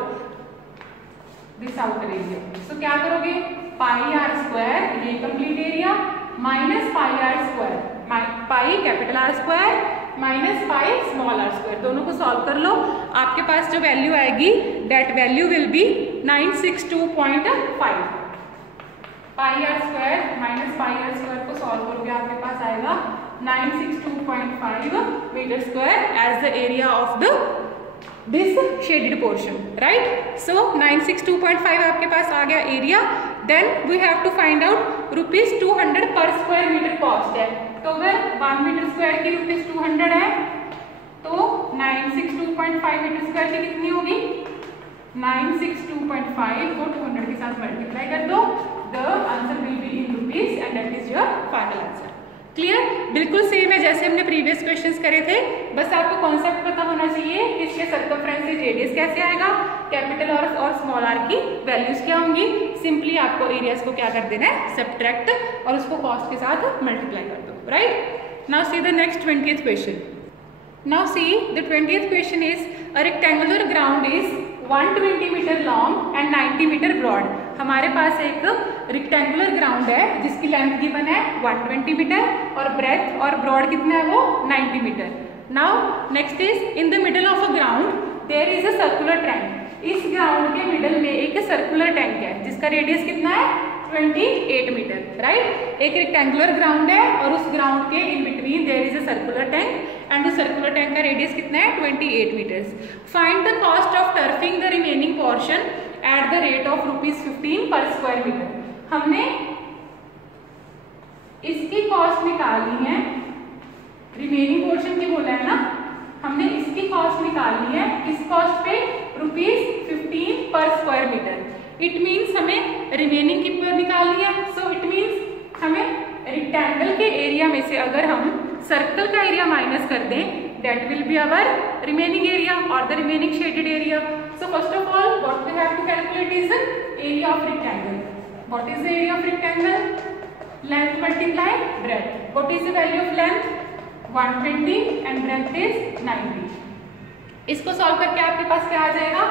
area. So क्या करोगे, πr², ये complete area, minus πr², pi capital R² minus pi small r², दोनों को सॉल्व कर लो। आपके पास जो वैल्यू आएगी that value will be 962.5। πr² minus πr² को सॉल्व करोगे आपके पास आएगा 962.5 metre square as the area of the this shaded portion, right. So 962.5 आपके पास आ गया area. Then we have to find out ₹200 per square metre cost है। तो अगर 1 मीटर स्क्वायर की ₹200 है तो 962.5 मीटर स्क्वायर की कितनी होगी, 962.5 को 200 के साथ मल्टीप्लाई कर दो, the answer will be in rupees and that is your final answer. Clear, बिल्कुल सेम है जैसे हमने प्रीवियस क्वेश्चंस करे थे, बस आपको कॉन्सेप्ट पता होना चाहिए कि इसके सर्कमफ्रेंस से रेडियस कैसे आएगा, कैपिटल और स्मॉल r की वैल्यूज क्या होंगी। सिंपली आपको एरियाज को क्या कर देना है, सब्ट्रैक्ट और उसको कॉस्ट के साथ मल्टीप्लाई कर दो, right. Now see the next 20th question. Now see the 20th question is a rectangular ground is 120 metre long and 90 metre broad. हमारे पास एक रेक्टेंगुलर ग्राउंड है जिसकी लेंथ गिवन है 120 मीटर और ब्रेथ और ब्रॉड कितना है वो 90 metre. Now next is in the middle of a ground there is a circular tank. इस ग्राउंड के मिडल में एक सर्कुलर टैंक है जिसका रेडियस कितना है 28 मीटर, राइट। एक रेक्टेंगुलर ग्राउंड है और उस ग्राउंड के in between there is a circular tank and the circular tank का रेडियस कितना है 28 metres. Find the cost of turfing the remaining portion at the rate of ₹15 per square metre. हमने इसकी cost निकालनी है, रिमेनिंग पोर्शन की बोला है ना, हमने इसकी कॉस्ट निकालनी है, इस कॉस्ट पे ₹15 per square metre. It means हमें रिमेनिंग की निकालनी है। सो इट मीन्स हमें रेक्टेंगल के एरिया में से अगर हम सर्कल का एरिया माइनस कर दें that will be our remaining area और the remaining shaded area. So first of all, what we have to calculate is the area of rectangle. What is the area of rectangle? Length multiply breadth. What is the value of length? 120 and breadth is 90. इसको solve करके आपके पास क्या आ जाएगा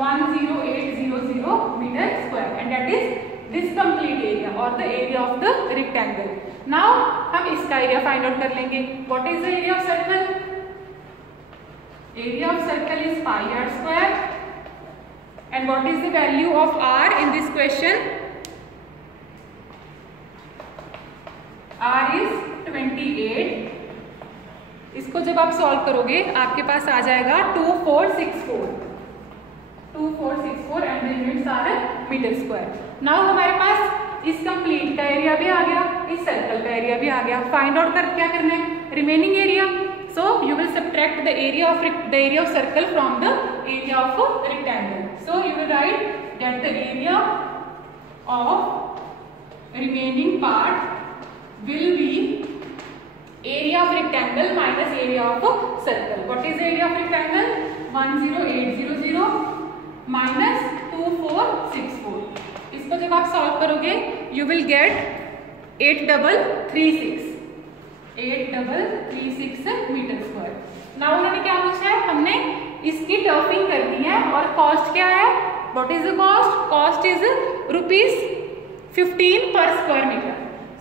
10800 metre square and that is this complete area और the area of the rectangle. Now हम इसका area find out कर लेंगे. What is the area of circle? Area of circle is pi r square. And what is the value of r in this question? R is 28. इसको जब आप solve करोगे आपके पास आ जाएगा 2464 and the units are metre square. Now हमारे पास इस कंप्लीट का एरिया भी आ गया, इस सर्कल का एरिया भी आ गया. फाइंड आउट कर क्या करना है? Remaining area. So you will subtract the area of circle from the area of rectangle. So you will write that the area of remaining part will be area of rectangle minus area of circle. What is the area of rectangle? 10800 minus 2464. इसको जब आप solve करोगे you will get 8336 metre square. Now उन्होंने क्या पूछा है? हमने इसकी टर्फिंग कर दी है और कॉस्ट क्या है? What is the cost? Cost is ₹15 per square meter.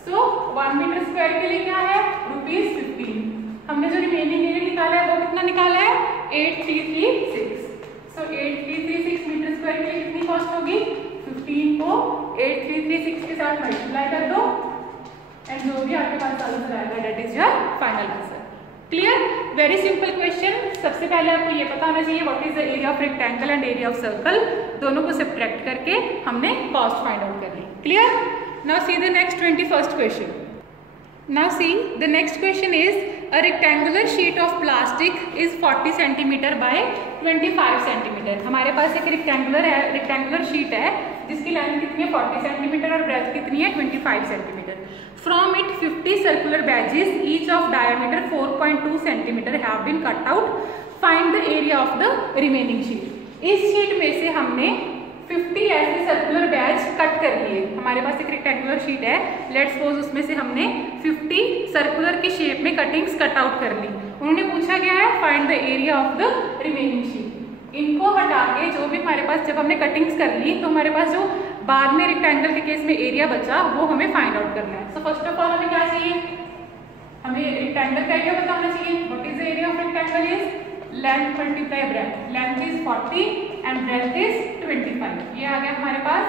So 1 metre square के लिए क्या है? ₹15. हमने जो रिमेनिंग एरिया निकाला है वो कितना निकाला है? 8336. सो 8336 मीटर स्क्वायर के लिए कितनी कॉस्ट होगी? 15 को 8336 के साथ मल्टीप्लाई कर दो एंड जो भी आपके पास आंसर आएगा that is your final answer. Clear? Very simple question. सबसे पहले आपको ये पता होना चाहिए what is the area of rectangle and area of circle. दोनों को सब्ट्रैक्ट करके हमने कॉस्ट फाइंड आउट कर ली. Clear? Now see the next 21st question. Now see the next question is a rectangular sheet of plastic is 40 centimeter by 25 centimeter. हमारे पास एक rectangular sheet है जिसकी लेंथ कितनी है? 40 centimeter और ब्रेथ कितनी है? 25 centimeter. From it 50 circular badges each of diameter 4.2 centimeter have been cut out. Find the area of the remaining sheet. इस शीट में से हमने 50 ऐसे सर्कुलर बैच कट कर लिए. हमारे पास एक रेक्टेंगुलर शीट है. लेट्स सपोज उसमें से हमने 50 सर्कुलर की शेप में कटिंग्स कट आउट कर ली. उन्होंने पूछा गया है find the area of the remaining sheet. इनको हटा के जो भी हमारे पास जब हमने कटिंग्स कर ली तो हमारे पास जो बाद में रेक्टेंगल के केस में एरिया बचा वो हमें फाइंड आउट करना है. सो फर्स्ट ऑफ ऑल हमें क्या चाहिए? हमें रेक्टेंगल का एरिया बताना चाहिए. What is the area of rectangle? Is length multiply breadth. Length is 40 and breadth is 25. ये आ गया हमारे पास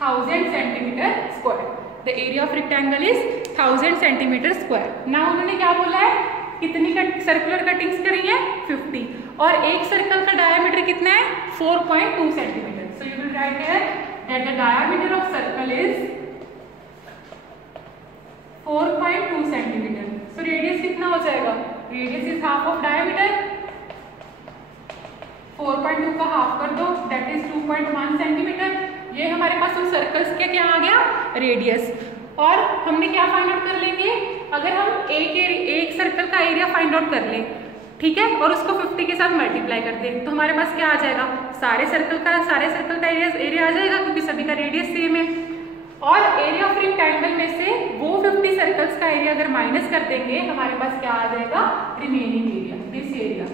1000 centimetre square. The area of rectangle is 1000 centimetre square. Now उन्होंने क्या बोला है? कितनी सर्कुलर कटिंग्स करी है? 50. और एक सर्कल का डायमीटर कितना है? 4.2 centimetre. So you will right here that the diameter of circle is 4.2 centimetre. So radius कितना हो जाएगा? Radius is half of diameter. 4.2 का हाफ कर दो दैट इज 2.1 सेंटीमीटर. ये हमारे पास उन सर्कल्स के क्या आ गया? रेडियस. और हमने क्या फाइंड आउट कर लेंगे? अगर हम एक सर्कल का एरिया फाइंड आउट कर लें, ठीक है, और उसको 50 के साथ मल्टीप्लाई कर दें तो हमारे पास क्या आ जाएगा? सारे सर्कल का एरिया आ जाएगा क्योंकि सभी का रेडियस सेम है. और एरिया ऑफ रेक्टेंगल में से वो 50 सर्कल्स का एरिया अगर माइनस कर देंगे हमारे पास क्या आ जाएगा? Remaining area. This area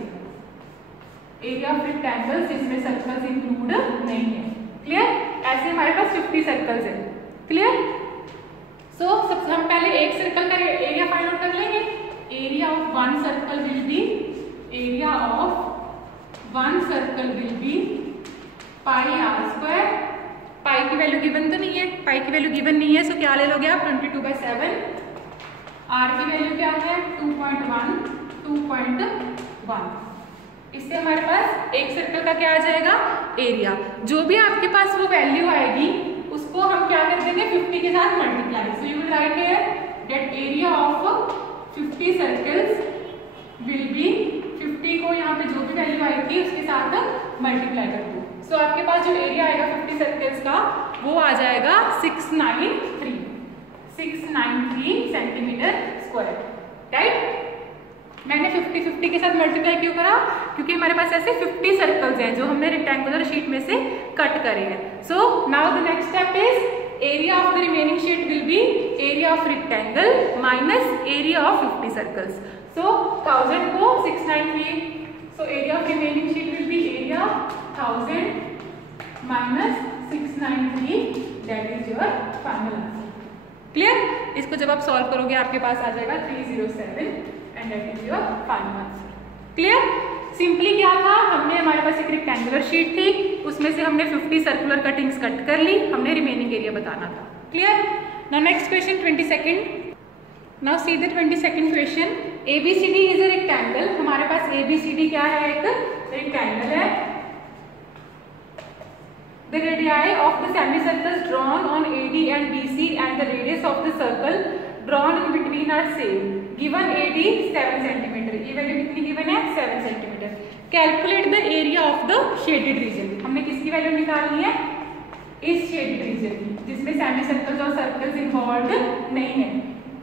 of rectangle जिसमें सर्कल्स इंक्लूड नहीं है. क्लियर? ऐसे हमारे पास 50 सर्कल्स है. क्लियर? सो सबसे हम पहले एक सर्कल का एरिया फाइंड आउट कर लेंगे. Area of one circle will be pi r square. Pi की वैल्यू गिवन तो नहीं है, पाई की वैल्यू गिवन नहीं है. सो क्या ले लोगे आप? 22/7. आर की वैल्यू क्या है? 2.1. इससे हमारे पास एक सर्कल का क्या आ जाएगा? एरिया. जो भी आपके पास वो वैल्यू आएगी उसको हम क्या कर देंगे? 50 के साथ multiply. So you will right here that area of 50 circles will be 50 को यहाँ पे जो भी वैल्यू आएगी उसके साथ मल्टीप्लाई कर दो. सो आपके पास जो एरिया आएगा 50 सर्कल्स का वो आ जाएगा 693 सेंटीमीटर स्क्वायर. राइट? मैंने 50 के साथ मल्टीप्लाई क्यों करा? क्योंकि हमारे पास ऐसे 50 सर्कल्स हैं जो हमने रेक्टेंगुलर शीट में से कट करे हैं. So now the next step is area of the remaining sheet will be area of rectangle minus area of 50 circles. So 1000 को 693. So area of remaining sheet will be area 1000 minus 693, that is your final answer. Clear? इसको जब आप solve करोगे आपके पास आ जाएगा 307 and that is your final answer. Clear? Simply क्या था, हमने हमारे पास एक रेक्टेंगुलर शीट थी, उसमें से हमने 50 सर्कुलर कटिंग्स कट कर ली, हमने रिमेनिंग एरिया बताना था। Clear? Now next question 22nd। Now see the 22nd question. ABCD is a rectangle. हमारे पास ABCD क्या है, एक रेक्टेंगल है। The radii of the semicircles drawn on AD and BC and the radius of the circle drawn in between are same. Given AD 7 cm. ये value कितनी given है? 7 cm. Calculate the area of the shaded region. हमने किसकी value निकालनी है? इस shaded region की, जिसमें semicircles और circles involved नहीं है।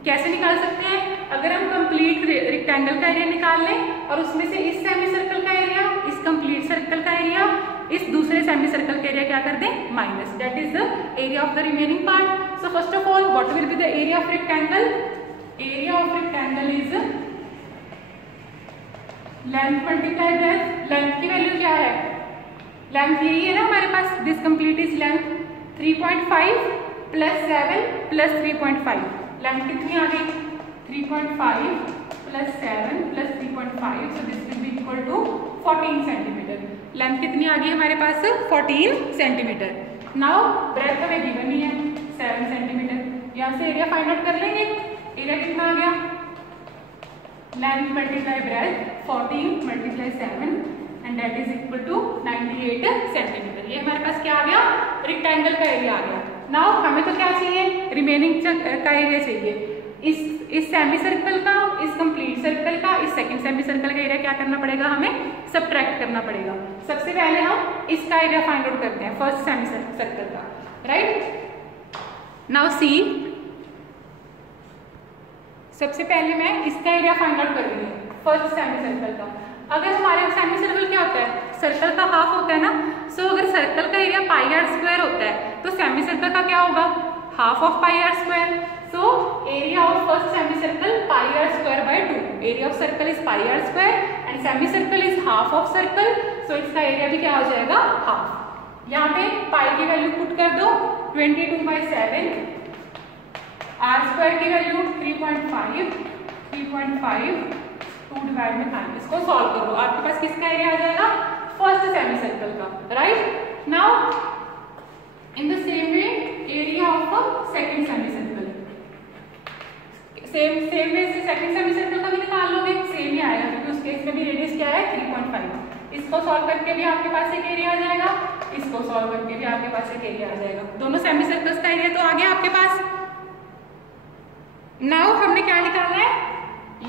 कैसे निकाल सकते हैं? अगर हम कंप्लीट रेक्टेंगल का एरिया निकाल लें और उसमें से इस सेमी सर्कल का एरिया, इस कंप्लीट सर्कल का एरिया, इस दूसरे सेमी सर्कल का एरिया क्या कर दें? Minus, that is the area of the remaining part. So first of all what will be the area of rectangle? Area of rectangle is length multiply breadth. Length की value क्या है? Length यही है ना हमारे पास, this complete is length 3.5 plus 7 plus 3.5। Length कितनी आ गई? 3.5 plus 7 plus 3.5, so this will be equal to 14 centimetre. Length कितनी आ गई हमारे पास? 14 सेंटीमीटर। नाउ ब्रेथ हमें गिवन ही है 7 सेंटीमीटर। यहाँ से एरिया फाइंड आउट कर लेंगे। एरिया कितना आ गया? Length multiply breadth 14 multiply 7 and that is equal to 98 centimetre. ये हमारे पास क्या आ गया? रेक्टेंगल का एरिया आ गया। नाउ हमें तो क्या चाहिए? रिमेनिंग का एरिया चाहिए। इस सेमी सर्कल का, इस कंप्लीट सर्कल का, इस सेकंड सेमी सर्कल का एरिया क्या करना पड़ेगा? हमें सबट्रैक्ट करना पड़ेगा। सबसे पहले हम इसका एरिया फाइंड आउट करते हैं, फर्स्ट सेमी सर्कल का, राइट? नाउ सी, सबसे पहले मैं इसका एरिया फाइंड आउट कर रही हूँ, फर्स्ट सेमी सर्कल का। अगर हमारे सेमी सर्कल क्या होता है? सर्कल का हाफ होता है ना। सो अगर सर्कल का एरिया पाई आर स्क्वायर होता है तो सेमी सर्कल का क्या होगा? Half of pi r square. So area of first semicircle pi r square by 2. Area of circle is pi r square and semicircle is half of circle. So इसका area भी क्या हो जाएगा? Half. यहाँ पे पाई की वैल्यू पुट कर दो 22/7, r स्क्वायर की वैल्यू 3.5, 2 डिवाइड में 9। इसको सॉल्व करो, आपके पास किसका एरिया आ जाएगा? फर्स्ट सेमीसर्कल का, right? Now in the same way area of second semicircle, same way से सेकंड सेमीसर्कल का भी निकाल लोगे, सेम ही आएगा क्योंकि उस केस में भी रेडियस क्या है? 3.5। इसको सॉल्व करके भी आपके पास एक एरिया आ जाएगा, इसको सॉल्व करके भी आपके पास एक एरिया आ जाएगा। दोनों सेमीसर्कल्स का एरिया तो आ गया आपके पास। नाउ हमने क्या निकालना है?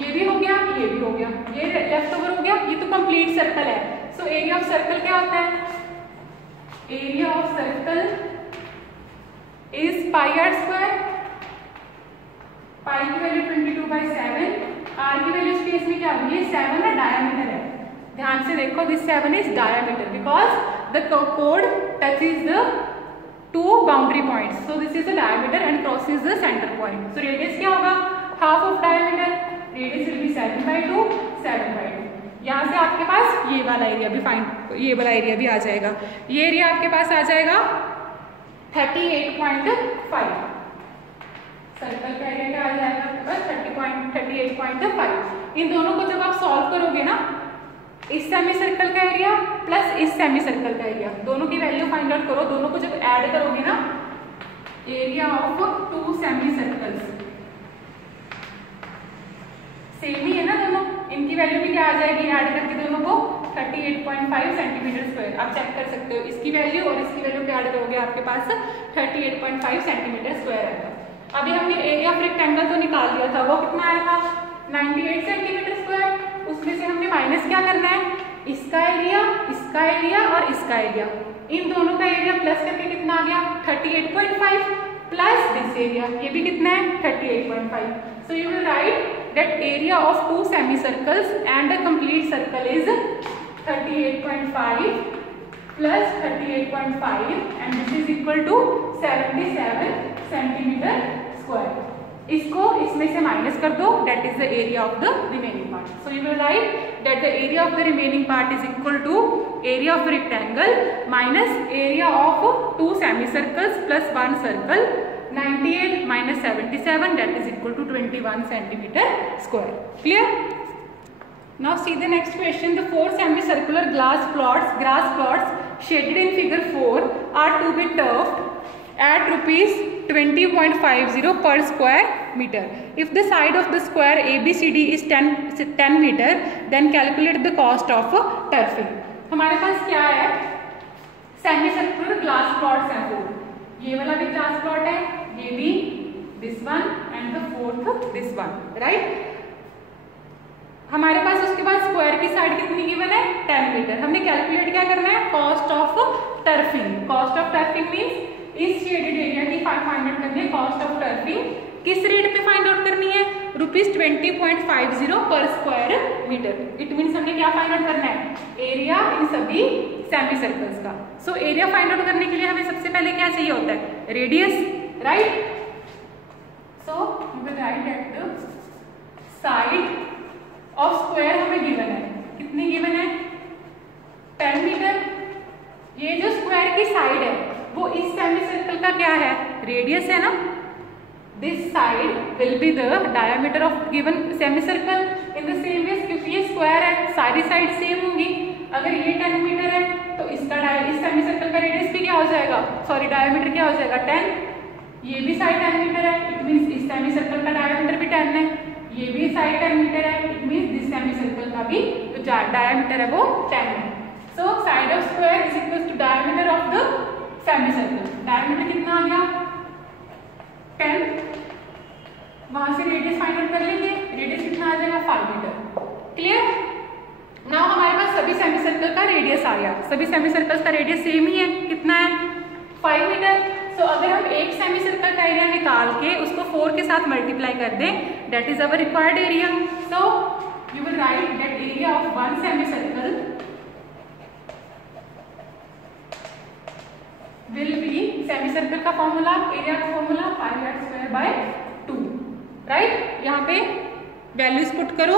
ये भी हो गया, ये भी हो गया, ये लेफ्ट ओवर हो गया, ये तो कंप्लीट सर्कल है। सो एरिया ऑफ सर्कल क्या होता है? Area of circle is pi r square. Pi की वैल्यू 22/7, आर की वैल्यू इस केस में क्या होगी? 7 ना डायमीटर है, ध्यान से देखो, this 7 is diameter because the code touches the two boundary points, so this is the diameter and crosses the centre point. So radius क्या होगा? Half of diameter, radius will be 7/2, 7/2। यहाँ से आपके पास ये वाला एरिया भी ये वाला एरिया भी आ जाएगा। ये एरिया आपके पास आ जाएगा 38.5। सर्कल का एरिया क्या आ जाएगा आपके पास? 38.5। इन दोनों को जब आप सॉल्व करोगे ना, इस सेमी सर्कल का एरिया प्लस इस सेमी सर्कल का एरिया, दोनों की वैल्यू फाइंड आउट करो। दोनों को जब ऐड करोगे ना, area of 2 semi circles same ही है ना दोनों, इनकी वैल्यू भी क्या आ जाएगी? ऐड करके दोनों को 38.5 सेंटीमीटर स्क्वायर। आप चेक कर सकते हो, इसकी वैल्यू और इसकी वैल्यू क्या ऐड करोगे आपके पास 38.5 सेंटीमीटर स्क्वायर आएगा। अभी हमने एरिया ऑफ रेक्टेंगल तो निकाल लिया था, वो कितना आया था? 98 सेंटीमीटर स्क्वायर। उसमें से हमने माइनस क्या करना है? इसका एरिया और इसका एरिया, इन दोनों का एरिया प्लस करके कितना आ गया? 38.5 प्लस दिस एरिया, ये भी कितना है? 38.5। सो you will right that area of 2 semicircles and a complete circle is 38.5 plus 38.5 and this is equal to 77 centimeter square. इसको इसमें से माइनस कर दो, that is the area of the remaining part. So you will write that the area of the remaining part is equal to area of rectangle minus area of 2 semicircles plus 1 circle. 98 minus 77, that is equal to 21 centimeter square. Clear? Now see the next question. The 4 semicircular grass plots shaded in figure 4 are to be turfed at rupees 20.50 per square meter. If the side of the square ABCD is 10 meter, then calculate the cost of turfing. हमारे पास क्या है? सेमीसर्कुलर glass plots हैं 4. ये वाला भी glass plot है, ये भी, this one and the fourth this one, right. हमारे पास उसके बाद स्क्वायर की साइड कितनी गिवन है? 10 मीटर. हमने कैलकुलेट क्या करना है? Cost of turfing. Cost of turfing means इस शेडेड एरिया की फाइंड आउट करनी है. कॉस्ट ऑफ टर्फिंग किस रेट पे फाइंड आउट करनी है? रुपीज 20.50 पर स्क्वायर मीटर. इट मीन्स हमने क्या फाइंड आउट करना है? एरिया इन सभी सेमी सर्कल्स का. सो एरिया फाइंड आउट करने के लिए हमें सबसे पहले क्या चाहिए होता है? Radius, right. So you will write that the side of square हमें गिवन है. कितनी गिवन है? 10 मीटर. ये जो स्क्वायर की साइड है वो इस सेमी सर्कल का क्या है? रेडियस है ना. This side will be the diameter of given semicircle. In the same way, क्योंकि ये स्क्वायर है, सारी साइड सेम होंगी. अगर ये 10 मीटर है तो इसका इस सेमीसर्कल का रेडियस भी क्या हो जाएगा? सॉरी, डायमीटर क्या हो जाएगा? 10. ये भी साइड 10 मीटर है, इट मीन्स इस सेमीसर्कल का डायमीटर भी 10 है. ये भी साइड 10 मीटर है, इट मीन्स दिस सेमीसर्कल का भी जो डायमीटर है वो 10 है. So side of square is equal to diameter of the semicircle. Diameter कितना आ गया? 10. वहां से रेडियस फाइंड आउट कर लेंगे. रेडियस कितना आ जाएगा? 5 मीटर. क्लियर? नाउ हमारे पास सभी सेमीसर्कल का रेडियस आ गया. सभी सेमीसर्कल्स का रेडियस सेम ही है. कितना है? 5 मीटर. सो अगर हम एक सेमीसर्कल का एरिया निकाल के उसको 4 के साथ मल्टीप्लाई कर दें, that is our required area. So you will write that area of 1 semicircle will be, semicircle का फॉर्मूला, एरिया का फॉर्मूला πr²/2, राइट. यहाँ पे वैल्यूज पुट करो,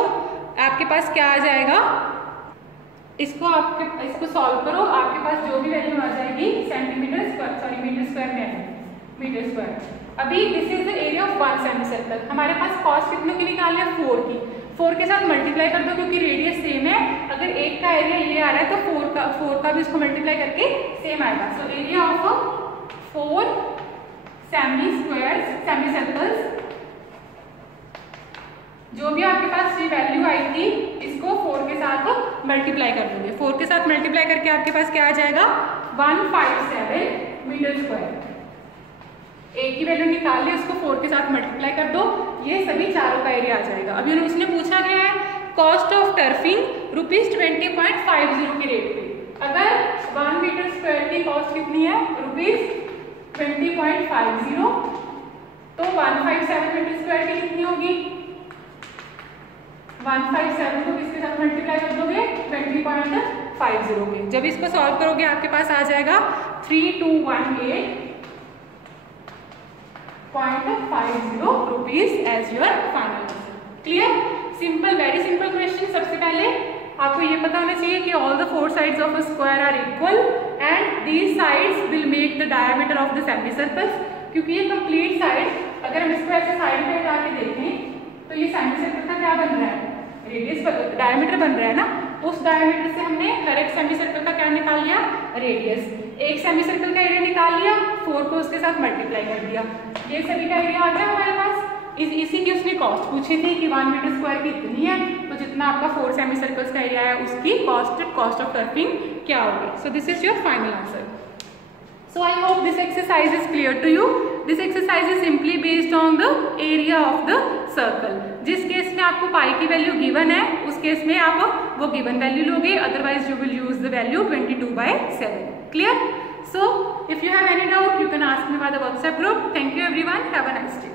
आपके पास क्या आ जाएगा? इसको सॉल्व करो, आपके पास जो भी वैल्यू आ जाएगी centimetre square, sorry metre square में है, मीटर स्क्वायर. अभी this is the area of 1 semicircle. हमारे पास कॉस्ट कितने की निकालनी है? 4 की. 4 के साथ मल्टीप्लाई कर दो क्योंकि रेडियस सेम है. अगर एक का एरिया ये आ रहा है तो 4 का भी उसको मल्टीप्लाई करके सेम आएगा. सो एरिया ऑफ 4 सेमीसर्कल्स, जो भी आपके पास ये वैल्यू आई थी इसको 4 के साथ मल्टीप्लाई कर दोगे. 4 के साथ मल्टीप्लाई करके आपके पास क्या आ जाएगा? 157 मीटर स्क्वायर. एक की वैल्यू निकाल ली, उसको 4 के साथ मल्टीप्लाई कर दो, ये सभी चारों का एरिया आ जाएगा. अभी उसने पूछा गया है कॉस्ट ऑफ टर्फिंग रुपीज 20.50 के रेट पे. अगर 1 मीटर स्क्वायर की कॉस्ट कितनी है? रुपीज 20.50. तो 157 मीटर स्क्वायर की कितनी होगी? 157 को किसके साथ मल्टीप्लाई कर दोगे? 20.50 के. जब इसको सॉल्व करोगे आपके पास आ जाएगा 3218.50 rupees as your final answer. Clear? Simple, very simple question. सबसे पहले आपको ये पता होना चाहिए कि all the 4 sides of a square are equal and these sides will make the diameter of the semicircles. क्योंकि ये कंप्लीट साइड, अगर हम इसको ऐसे साइड पे उठा के देखें तो ये सेमीसर्कल का क्या बन रहा है? रेडियस, डायमीटर बन रहा है ना. उस डायमीटर से हमने हर एक सेमीसर्कल का क्या निकाल लिया? रेडियस. एक सेमीसर्कल का एरिया निकाल लिया, 4 को उसके साथ मल्टीप्लाई कर दिया, ये सभी का एरिया आ गया हमारे पास. इसी की उसने कॉस्ट पूछी थी कि 1 मीटर स्क्वायर की इतनी है, तो जितना आपका 4 सेमीसर्कल्स का एरिया है उसकी कॉस्ट ऑफ टर्फिंग क्या होगी. So this is your final answer. So I hope this exercise is clear to you. This exercise is simply based on the area of the circle. जिस केस में आपको पाई की value given है उस case में आप वो गिवन वैल्यू लोगे, otherwise you will use the value 22/7. Clear? So if you have any doubt you can ask me by the WhatsApp group. Thank you everyone. Have a nice day.